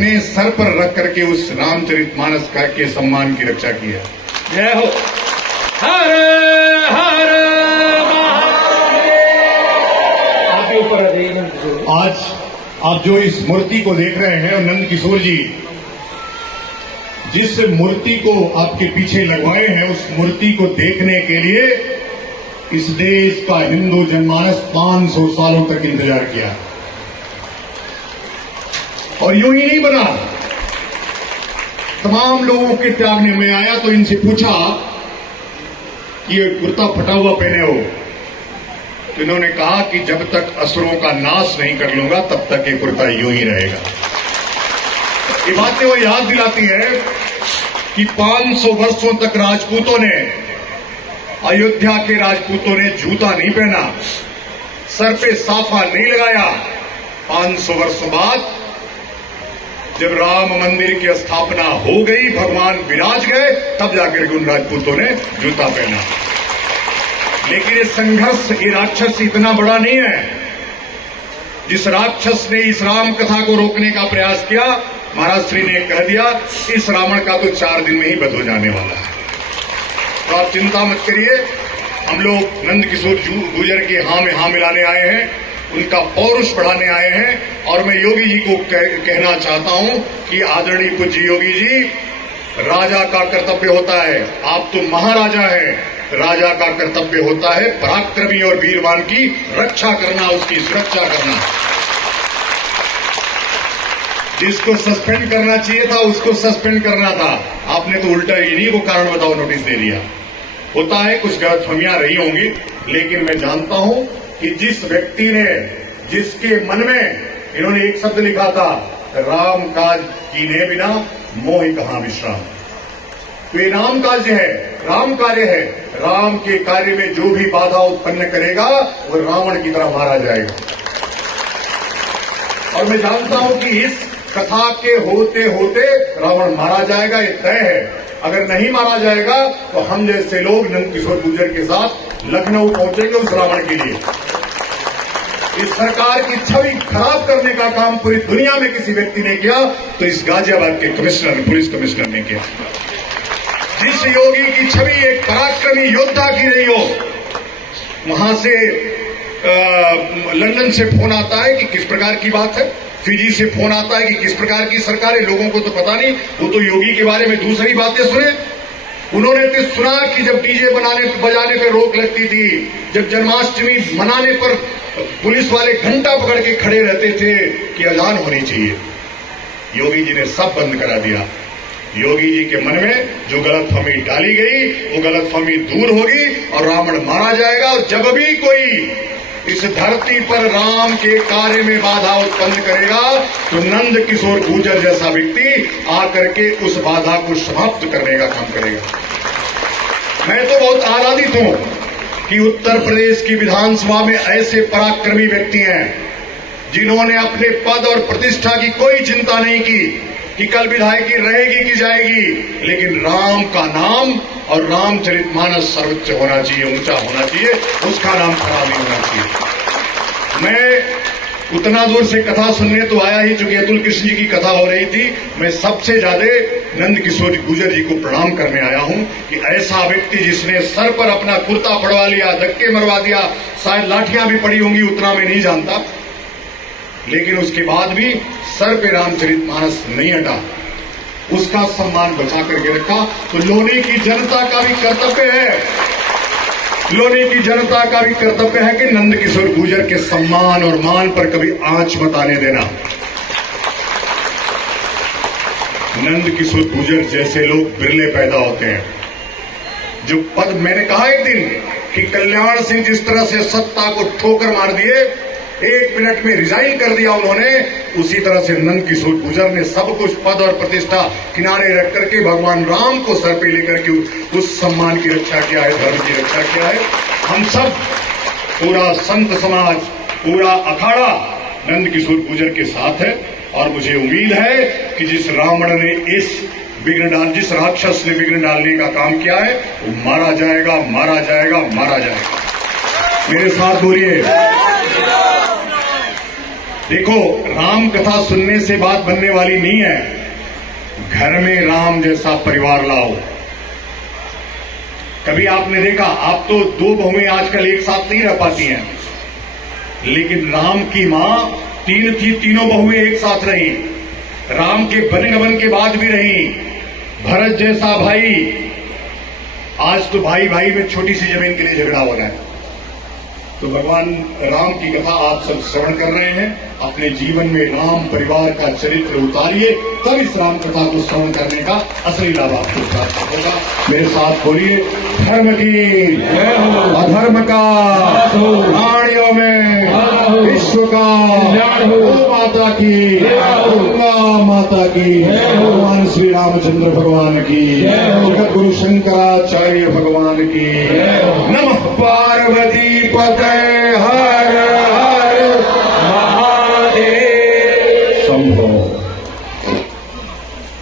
अपने सर पर रख करके उस रामचरितमानस के सम्मान की रक्षा की है। जय हो। हर हर आज आप जो इस मूर्ति को देख रहे हैं, नंद किशोर जी जिस मूर्ति को आपके पीछे लगवाए हैं, उस मूर्ति को देखने के लिए इस देश का हिंदू जनमानस 500 सालों तक इंतजार किया। और यूं ही नहीं बना, तमाम लोगों के त्यागने में आया तो इनसे पूछा कि ये कुर्ता फटा हुआ पहने हो, तो इन्होंने कहा कि जब तक असुरों का नाश नहीं कर लूंगा तब तक ये कुर्ता यूं ही रहेगा। ये बातें वो याद दिलाती है कि 500 वर्षों तक राजपूतों ने, अयोध्या के राजपूतों ने जूता नहीं पहना, सर पे साफा नहीं लगाया। 500 वर्षों बाद जब राम मंदिर की स्थापना हो गई, भगवान विराज गए, तब जाकर के उन राजपूतों ने जूता पहना। लेकिन ये संघर्ष, ये राक्षस इतना बड़ा नहीं है। जिस राक्षस ने इस राम कथा को रोकने का प्रयास किया, महाराज श्री ने कह दिया इस रावण का तो 4 दिन में ही वध हो जाने वाला है। तो आप चिंता मत करिए, हम लोग नंद किशोर गुर्जर के हाँ में हाँ मिलाने आए हैं, उनका पौरुष बढ़ाने आए हैं। और मैं योगी जी को कहना चाहता हूं कि आदरणीय पूज्य योगी जी, राजा का कर्तव्य होता है, आप तो महाराजा हैं, राजा का कर्तव्य होता है पराक्रमी और वीरवान की रक्षा करना, उसकी सुरक्षा करना। जिसको सस्पेंड करना चाहिए था उसको सस्पेंड करना था, आपने तो उल्टा इन्हीं को कारण बताओ नोटिस दे दिया। होता है, कुछ गलतफहमियां रही होंगी, लेकिन मैं जानता हूं कि जिस व्यक्ति ने, जिसके मन में इन्होंने एक शब्द लिखा था, राम काज कीने बिना मोह कहां विश्राम। तो ये राम काज है, राम कार्य है, राम के कार्य में जो भी बाधा उत्पन्न करेगा वो रावण की तरह मारा जाएगा। और मैं जानता हूं कि इस कथा के होते होते रावण मारा जाएगा, ये तय है। अगर नहीं मारा जाएगा तो हम जैसे लोग नंद किशोर गुर्जर के साथ लखनऊ पहुंचेंगे उस रावण के लिए। इस सरकार की छवि खराब करने का काम पूरी दुनिया में किसी व्यक्ति ने किया तो इस गाजियाबाद के कमिश्नर, पुलिस कमिश्नर ने किया। जिस योगी की छवि एक पराक्रमी योद्धा की रही हो, वहां से लंदन से फोन आता है कि किस प्रकार की बात है, फिजी से फोन आता है कि किस प्रकार की सरकार है, लोगों को तो पता नहीं, वो तो योगी के बारे में दूसरी बातें सुने। उन्होंने तो सुना कि जब डीजे बजाने पर रोक लगती थी, जब जन्माष्टमी मनाने पर पुलिस वाले घंटा पकड़ के खड़े रहते थे कि अजान होनी चाहिए। योगी जी ने सब बंद करा दिया। योगी जी के मन में जो गलतफहमी डाली गई वो गलतफहमी दूर होगी और रावण मारा जाएगा। और जब भी कोई इस धरती पर राम के कार्य में बाधा उत्पन्न करेगा तो नंद किशोर गुर्जर जैसा व्यक्ति आकर के उस बाधा को समाप्त करने का काम करेगा। मैं तो बहुत आह्लादित हूं कि उत्तर प्रदेश की विधानसभा में ऐसे पराक्रमी व्यक्ति हैं जिन्होंने अपने पद और प्रतिष्ठा की कोई चिंता नहीं की कि कल विधायकी रहेगी कि जाएगी, लेकिन राम का नाम और रामचरितमानस सर्वोच्च होना चाहिए, ऊंचा होना चाहिए, उसका नाम खराब नहीं होना चाहिए। मैं उतना दूर से कथा सुनने तो आया ही, चूंकि अतुल कृष्ण जी की कथा हो रही थी। मैं सबसे ज्यादा नंद किशोर गुर्जर जी को प्रणाम करने आया हूं कि ऐसा व्यक्ति जिसने सर पर अपना कुर्ता पड़वा लिया, धक्के मरवा दिया, शायद लाठियां भी पड़ी होंगी, उतना मैं नहीं जानता, लेकिन उसके बाद भी सर पे रामचरितमानस नहीं हटा, उसका सम्मान बचा करके रखा। तो लोनी की जनता का भी कर्तव्य है, लोनी की जनता का भी कर्तव्य है कि नंद किशोर गुर्जर के सम्मान और मान पर कभी आंच मत आने देना। नंद किशोर गुर्जर जैसे लोग बिरले पैदा होते हैं। जो पद, मैंने कहा एक दिन कि कल्याण सिंह जिस तरह से सत्ता को ठोकर मार दिए, 1 मिनट में रिजाइन कर दिया उन्होंने, उसी तरह से नंद किशोर गुर्जर ने सब कुछ पद और प्रतिष्ठा किनारे रख करके भगवान राम को सर पे लेकर के उस सम्मान की रक्षा किया है, धर्म की रक्षा किया है। हम सब, पूरा संत समाज, पूरा अखाड़ा नंद किशोर गुर्जर के साथ है। और मुझे उम्मीद है कि जिस रावण ने जिस राक्षस ने विघ्न डालने का काम किया है वो मारा जाएगा, मारा जाएगा, मारा जाएगा। मेरे साथ बोलिए, देखो, राम कथा सुनने से बात बनने वाली नहीं है। घर में राम जैसा परिवार लाओ। कभी आपने देखा, आप तो दो बहुएं आजकल एक साथ नहीं रह पाती हैं, लेकिन राम की मां तीन थी, तीनों बहुएं एक साथ रही। राम के बनगमन के बाद भी रही। भरत जैसा भाई, आज तो भाई भाई में छोटी सी जमीन के लिए झगड़ा हो रहा है। तो भगवान राम की कथा आप सब श्रवण कर रहे हैं। अपने जीवन में राम परिवार का चरित्र उतारिए, तब इस राम कथा को श्रवण करने का असली लाभ आपको प्राप्त होगा। मेरे साथ बोलिए, धर्म की अधर्म का प्राणियों में विश्व का गौ माता की, गंगा माता की, भगवान श्री रामचंद्र भगवान की, जगत गुरु शंकराचार्य भगवान की। नमः पार्वती पते हर